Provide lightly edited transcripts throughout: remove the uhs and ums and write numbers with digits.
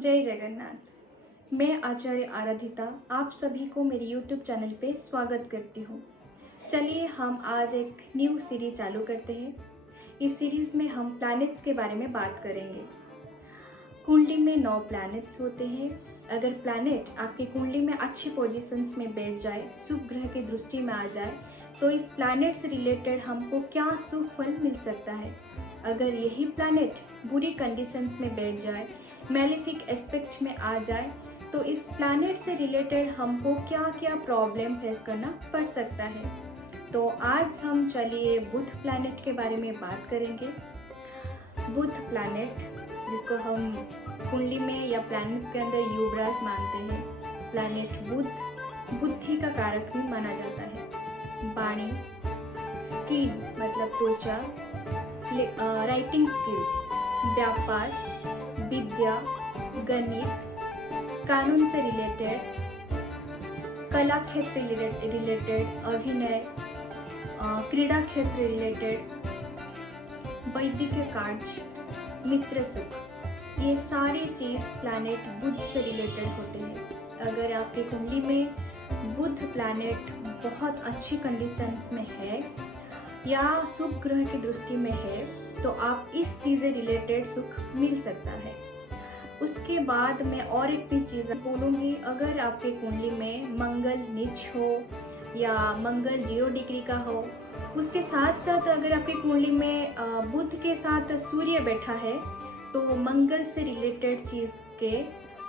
जय जगन्नाथ। मैं आचार्य आराधिता आप सभी को मेरे YouTube चैनल पे स्वागत करती हूँ। चलिए हम आज एक न्यू सीरीज चालू करते हैं। इस सीरीज में हम प्लैनेट्स के बारे में बात करेंगे। कुंडली में 9 प्लैनेट्स होते हैं। अगर प्लैनेट आपकी कुंडली में अच्छी पोजीशंस में बैठ जाए, शुभ ग्रह की दृष्टि में आ जाए, तो इस प्लैनेट से रिलेटेड हमको क्या शुभ फल मिल सकता है। अगर यही प्लैनेट बुरी कंडीशंस में बैठ जाए, मैलेफिक एस्पेक्ट में आ जाए, तो इस प्लैनेट से रिलेटेड हमको क्या क्या प्रॉब्लम फेस करना पड़ सकता है। तो आज हम चलिए बुध प्लैनेट के बारे में बात करेंगे। बुध प्लैनेट, जिसको हम कुंडली में या प्लैनेट्स के अंदर युवराज मानते हैं, प्लैनेट बुध बुद्धि का कारक भी माना जाता है। वाणी, स्किन मतलब त्वचा, राइटिंग स्किल्स, व्यापार, विद्या, गणित, कानून से रिलेटेड, कला क्षेत्र रिलेटेड, अभिनय, क्रीड़ा क्षेत्र रिलेटेड, वैदिक कार्य, मित्र सुख, ये सारी चीज़ प्लैनेट बुध से रिलेटेड होते हैं। अगर आपकी कुंडली में बुध प्लैनेट बहुत अच्छी कंडीशंस में है या शुभ ग्रह की दृष्टि में है, तो आप इस चीज़ से रिलेटेड सुख मिल सकता है। उसके बाद मैं और एक भी चीज़ बोलूँगी। अगर आपके कुंडली में मंगल नीच हो या मंगल 0 डिग्री का हो, उसके साथ साथ अगर आपकी कुंडली में बुध के साथ सूर्य बैठा है, तो मंगल से रिलेटेड चीज़ के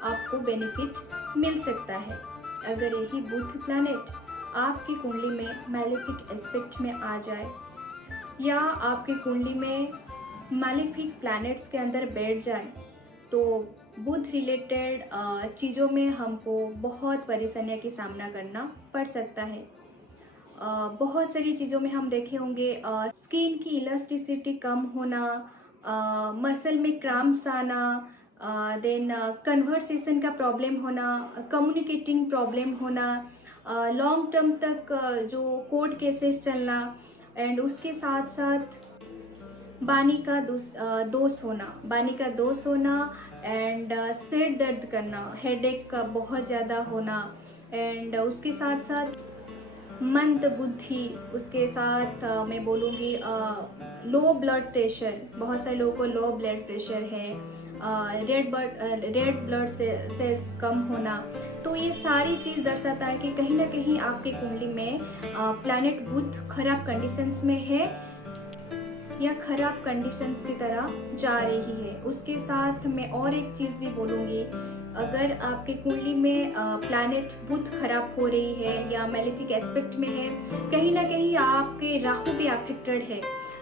आपको बेनिफिट मिल सकता है। अगर यही बुध प्लैनेट आपकी कुंडली में मैलेफिक एस्पेक्ट में आ जाए या आपकी कुंडली में मैलेफिक प्लैनेट्स के अंदर बैठ जाए, तो बुध रिलेटेड चीज़ों में हमको बहुत परेशानियों की सामना करना पड़ सकता है। बहुत सारी चीज़ों में हम देखे होंगे, स्किन की इलास्टिसिटी कम होना, मसल में क्रैम्प्स आना, देन कन्वर्सेशन का प्रॉब्लम होना, कम्युनिकेटिंग प्रॉब्लम होना, लॉन्ग टर्म तक जो कोर्ट केसेस चलना, एंड उसके साथ साथ वाणी का दोष होना एंड सिर दर्द करना, हेडेक का बहुत ज़्यादा होना, एंड उसके साथ साथ मंद बुद्धि, उसके साथ मैं बोलूँगी लो ब्लड प्रेशर। बहुत सारे लोगों को लो ब्लड प्रेशर है, रेड ब्लड सेल्स कम होना। तो ये सारी चीज़ दर्शाता है कि कहीं ना कहीं आपके कुंडली में प्लैनेट बुध खराब कंडीशंस में है या खराब कंडीशंस की तरह जा रही है। उसके साथ मैं और एक चीज़ भी बोलूँगी। अगर आपके कुंडली में प्लैनेट बुध खराब हो रही है या मैलेफिक एस्पेक्ट में है, कहीं ना कहीं आपके राहु भी अफेक्टेड है,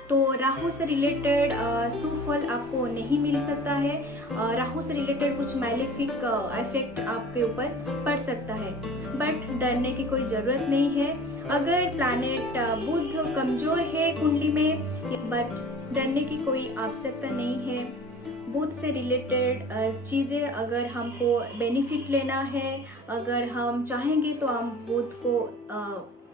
तो राहु से रिलेटेड सुफल आपको नहीं मिल सकता है। राहु से रिलेटेड कुछ मैलेफिक इफेक्ट आपके ऊपर पड़ सकता है, बट डरने की कोई ज़रूरत नहीं है। अगर प्लैनेट बुध कमज़ोर है कुंडली में, बट डरने की कोई आवश्यकता नहीं है। बुध से रिलेटेड चीज़ें अगर हमको बेनिफिट लेना है, अगर हम चाहेंगे तो हम बुध को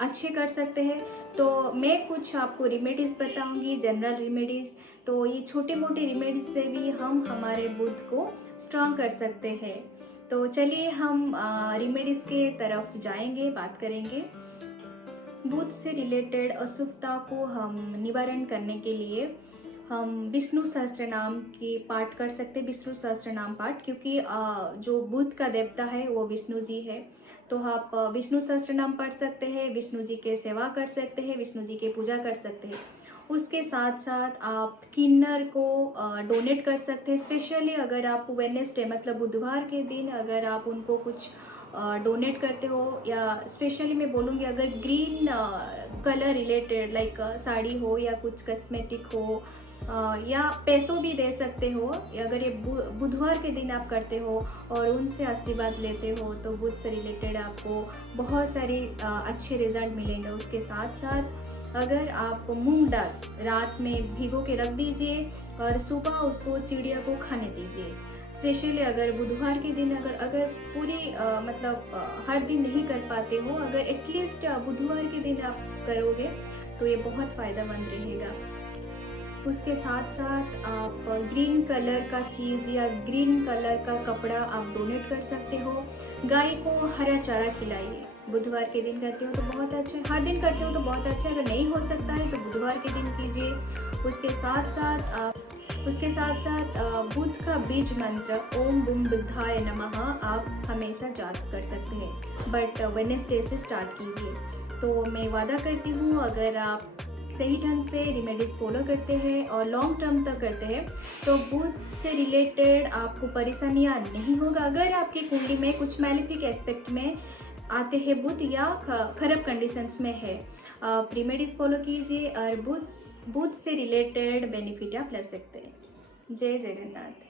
अच्छे कर सकते हैं। तो मैं कुछ आपको रेमेडीज़ बताऊंगी, जनरल रेमेडीज़। तो ये छोटे मोटे रेमेडीज़ से भी हम हमारे बुध को स्ट्रॉन्ग कर सकते हैं। तो चलिए हम रेमेडीज़ के तरफ जाएंगे, बात करेंगे। बुध से रिलेटेड अशुभता को हम निवारण करने के लिए हम विष्णु सहस्त्र नाम के पाठ कर सकते हैं, विष्णु सहस्त्र नाम पाठ, क्योंकि जो बुध का देवता है वो विष्णु जी है। तो आप विष्णु सहस्त्र नाम पढ़ सकते हैं, विष्णु जी के सेवा कर सकते हैं, विष्णु जी की पूजा कर सकते हैं। उसके साथ साथ आप किन्नर को डोनेट कर सकते हैं। स्पेशली अगर आप वेडनेसडे मतलब बुधवार के दिन अगर आप उनको कुछ डोनेट करते हो, या स्पेशली मैं बोलूँगी अगर green colour related like sari हो या कुछ कॉस्मेटिक हो, या पैसों भी दे सकते हो। अगर ये बुधवार के दिन आप करते हो और उनसे आशीर्वाद लेते हो, तो बुध से रिलेटेड आपको बहुत सारी अच्छे रिजल्ट मिलेंगे। उसके साथ साथ अगर आप मूंग दाल रात में भिगो के रख दीजिए और सुबह उसको चिड़िया को खाने दीजिए। स्पेशली अगर बुधवार के दिन अगर पूरी हर दिन नहीं कर पाते हो, अगर एटलीस्ट बुधवार के दिन आप करोगे तो ये बहुत फ़ायदेमंद रहेगा। उसके साथ साथ आप ग्रीन कलर का चीज़ या ग्रीन कलर का कपड़ा आप डोनेट कर सकते हो। गाय को हरा चारा खिलाइए। बुधवार के दिन करते हो तो बहुत अच्छा है, हर दिन करते हो तो बहुत अच्छा है, अगर नहीं हो सकता है तो बुधवार के दिन कीजिए। उसके साथ साथ बुध का बीज मंत्र ओम बुम बुद्धाय नमः आप हमेशा जाप कर सकते हैं, बट वेडनेसडे से स्टार्ट कीजिए। तो मैं वादा करती हूँ, अगर आप सही ढंग से रेमेडीज फॉलो करते हैं और लॉन्ग टर्म तक करते हैं तो बुध से रिलेटेड आपको परेशानियाँ नहीं होगा। अगर आपकी कुंडली में कुछ मैलिफिक एस्पेक्ट में आते हैं बुध या खराब कंडीशंस में है, आप रेमेडीज फॉलो कीजिए और बुध से रिलेटेड बेनिफिट आप ले सकते हैं। जय जगन्नाथ।